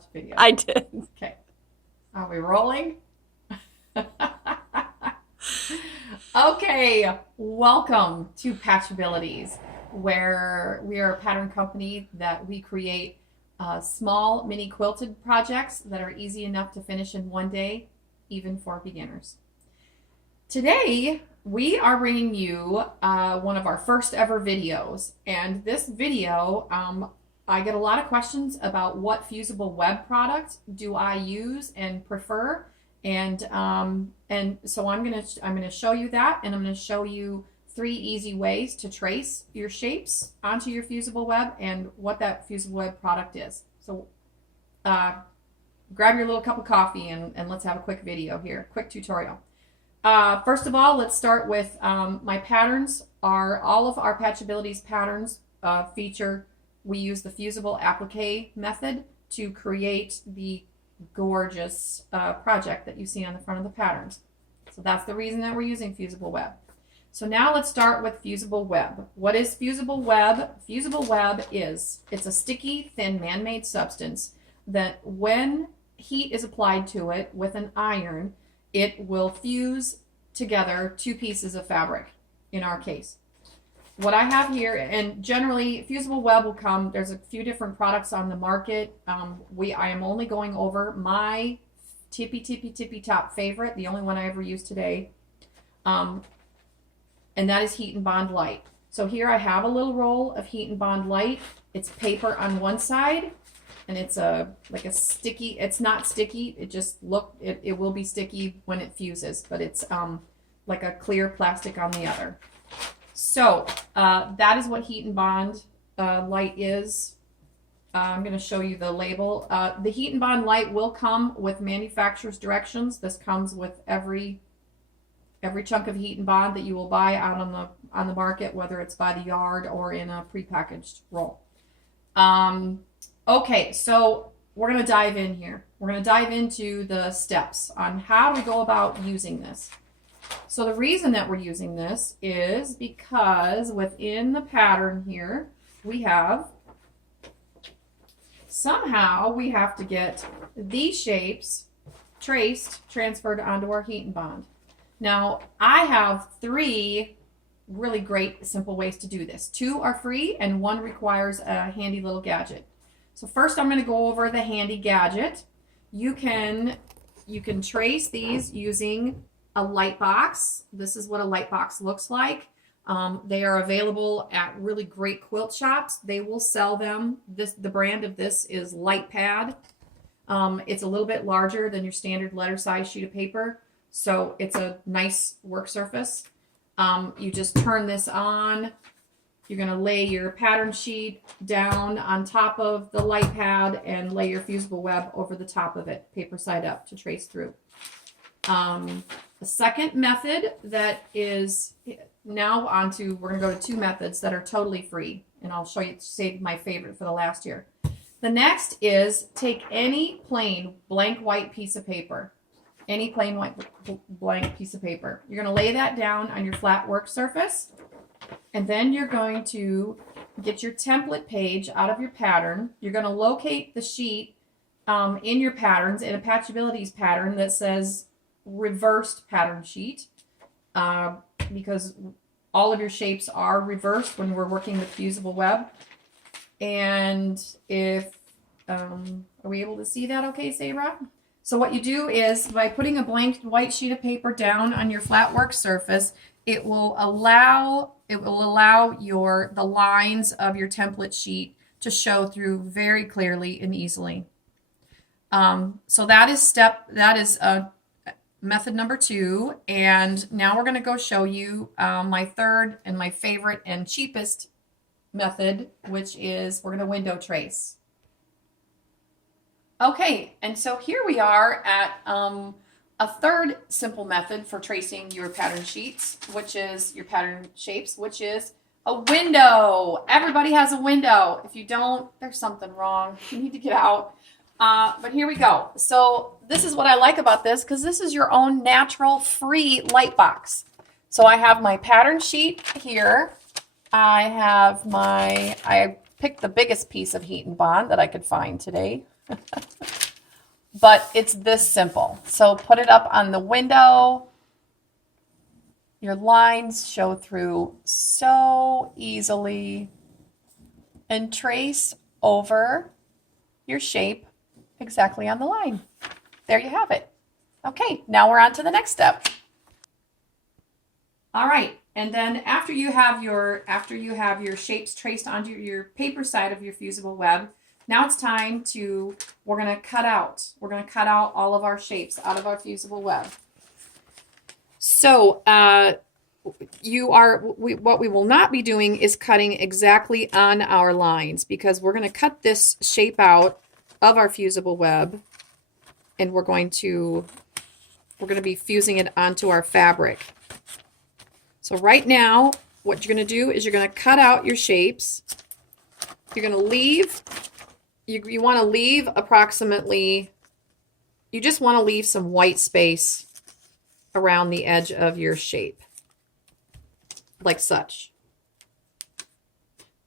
watch the video? I did. Okay. Are we rolling? Okay, welcome to Patchabilities, where we are a pattern company that we create small mini quilted projects that are easy enough to finish in one day, even for beginners. Today, we are bringing you one of our first ever videos, and this video, I get a lot of questions about what Fusible web product do I use and prefer, and so I'm gonna show you that, and I'm gonna show you 3 easy ways to trace your shapes onto your Fusible web and what that Fusible web product is. So grab your little cup of coffee and let's have a quick video here, quick tutorial. First of all, let's start with my patterns. All of our Patchabilities patterns we use the Fusible applique method to create the gorgeous project that you see on the front of the patterns. So that's the reason that we're using Fusible web. So now let's start with Fusible web. What is Fusible web? Fusible web it's a sticky, thin, man-made substance that when heat is applied to it with an iron, it will fuse together 2 pieces of fabric, in our case. What I have here, and generally Fusible web will come, there's a few different products on the market. I am only going over my tippy top favorite, the only one I ever used today, and that is HeatnBond Lite. So here I have a little roll of HeatnBond Lite. It's paper on one side, and it's like a sticky, it's not sticky, it will be sticky when it fuses, but it's like a clear plastic on the other. So that is what HeatnBond Lite is. I'm going to show you the label. The HeatnBond Lite will come with manufacturer's directions. This comes with every chunk of HeatnBond that you will buy out on the market, whether it's by the yard or in a prepackaged roll. Okay, so we're going to dive in here. We're going to dive into the steps on how we go about using this. So the reason that we're using this is because within the pattern here, somehow we have to get these shapes transferred onto our HeatnBond. Now, I have 3 really great simple ways to do this. 2 are free and 1 requires a handy little gadget. So first I'm going to go over the handy gadget. You can trace these using a light box. This is what a light box looks like. They are available at really great quilt shops. They will sell them. The brand of this is Lite Pad. It's a little bit larger than your standard letter size sheet of paper, so it's a nice work surface. You just turn this on. You're going to lay your pattern sheet down on top of the light pad and lay your Fusible web over the top of it, paper side up, to trace through. The second method that is now we're going to go to 2 methods that are totally free, and I'll show you, save my favorite for the last year. The next is take any plain blank white piece of paper, any plain white blank piece of paper. You're going to lay that down on your flat work surface, and then you're going to get your template page out of your pattern. You're going to locate the sheet in your patterns in a Patchabilities pattern that says reversed pattern sheet, because all of your shapes are reversed when we're working with Fusible web. And if are we able to see that okay, Sabra? So what you do is, by putting a blank white sheet of paper down on your flat work surface, it will allow the lines of your template sheet to show through very clearly and easily. So that is method number 2, and now we're going to go show you my third and my favorite and cheapest method, which is we're going to window trace. Okay, and so here we are at a third simple method for tracing your pattern sheets, which is your pattern shapes, which is a window. Everybody has a window. If you don't, there's something wrong. You need to get out. But here we go. So this is what I like about this, because this is your own natural free light box. So I have my pattern sheet here. I picked the biggest piece of HeatnBond that I could find today. but it's this simple. So put it up on the window. Your lines show through so easily, and trace over your shape exactly on the line. There you have it. Okay, now we're on to the next step. All right, and then after you have your shapes traced onto your paper side of your fusible web, now it's time to, we're going to cut out all of our shapes out of our fusible web. So what we will not be doing is cutting exactly on our lines, because we're going to cut this shape out of our fusible web, and we're going to be fusing it onto our fabric. So right now, what you're going to do is you're going to cut out your shapes. You're going to leave, you want to leave approximately, you just want to leave some white space around the edge of your shape, like such.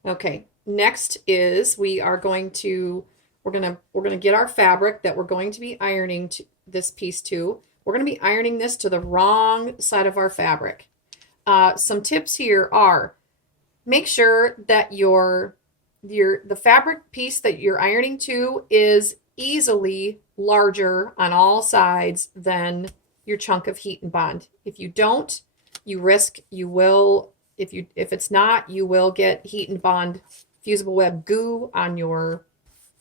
Okay, next is we're going to get our fabric that we're going to be ironing this piece to. We're going to be ironing this to the wrong side of our fabric. Some tips here are, make sure that the fabric piece that you're ironing to is easily larger on all sides than your chunk of HeatnBond. If you don't, you risk, you will, if it's not, you will get HeatnBond fusible web goo on your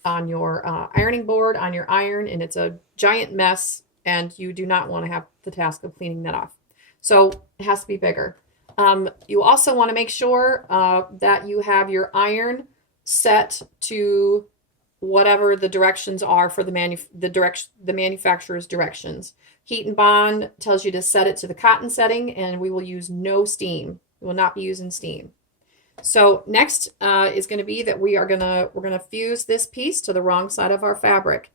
ironing board, on your iron, and it's a giant mess, and you do not want to have the task of cleaning that off. So it has to be bigger. You also want to make sure that you have your iron set to whatever the directions are for the manufacturer's directions. HeatnBond tells you to set it to the cotton setting, and we will use no steam. We will not be using steam. So next is going to be that we're going to fuse this piece to the wrong side of our fabric.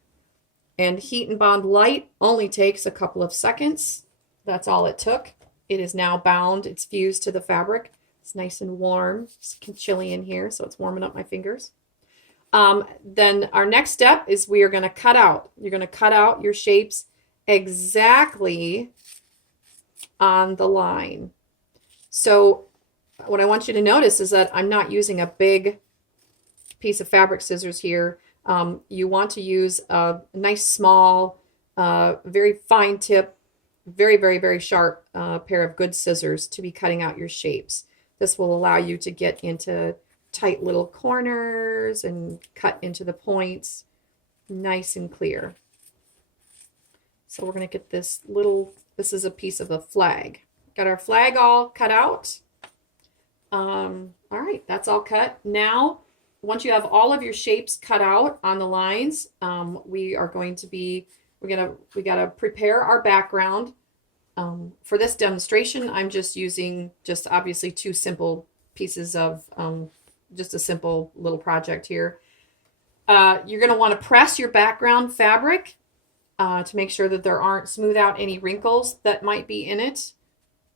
And HeatnBond Lite only takes a couple of seconds. That's all it took. It is now bound. It's fused to the fabric. It's nice and warm. It's chilly in here, so it's warming up my fingers. Then our next step is we are going to cut out. You're going to cut out your shapes exactly on the line. So what I want you to notice is that I'm not using a big piece of fabric scissors here. You want to use a nice small, very fine tip, very, very, very sharp pair of good scissors to be cutting out your shapes. This will allow you to get into tight little corners and cut into the points nice and clear. So we're going to get this is a piece of a flag. Got our flag all cut out. All right, that's all cut. Now, once you have all of your shapes cut out on the lines, we got to prepare our background. For this demonstration, I'm just using obviously two simple pieces of just a simple little project here. You're going to want to press your background fabric to make sure that there aren't, smooth out any wrinkles that might be in it.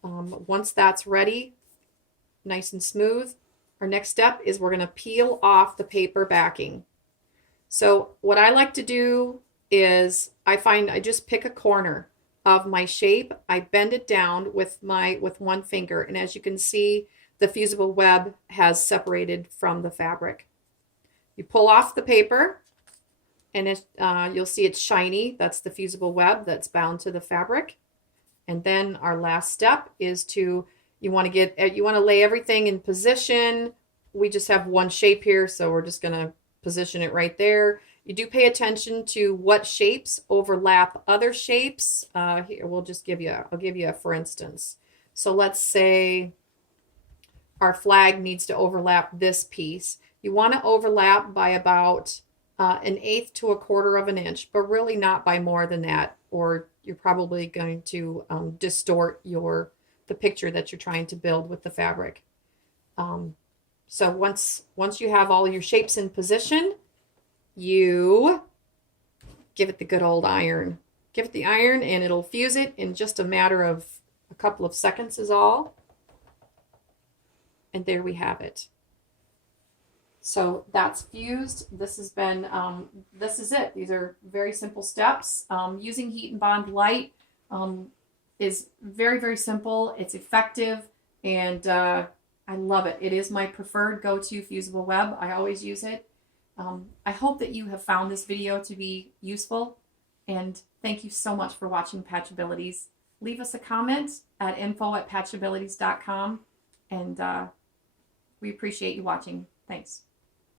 Once that's ready, nice and smooth, our next step is we're going to peel off the paper backing. So what I like to do is I just pick a corner of my shape, I bend it down with one finger, and as you can see, the fusible web has separated from the fabric. You pull off the paper, and you'll see it's shiny. That's the fusible web that's bound to the fabric. And then our last step is you want to lay everything in position. We just have one shape here, so we're just going to position it right there. You do pay attention to what shapes overlap other shapes. Here, I'll give you a for instance. So let's say our flag needs to overlap this piece. You want to overlap by about 1/8 to 1/4 of an inch, but really not by more than that, or you're probably going to distort the picture that you're trying to build with the fabric. So once you have all your shapes in position, you give it the good old iron. Give it the iron and it'll fuse it in just a matter of a couple of seconds is all. And there we have it. So that's fused. This has been, this is it. These are very simple steps. Using HeatnBond Lite is very, very simple. It's effective, and I love it. It is my preferred go-to fusible web. I always use it. I hope that you have found this video to be useful, and thank you so much for watching Patchabilities. Leave us a comment at info@patchabilities.com, and we appreciate you watching. Thanks.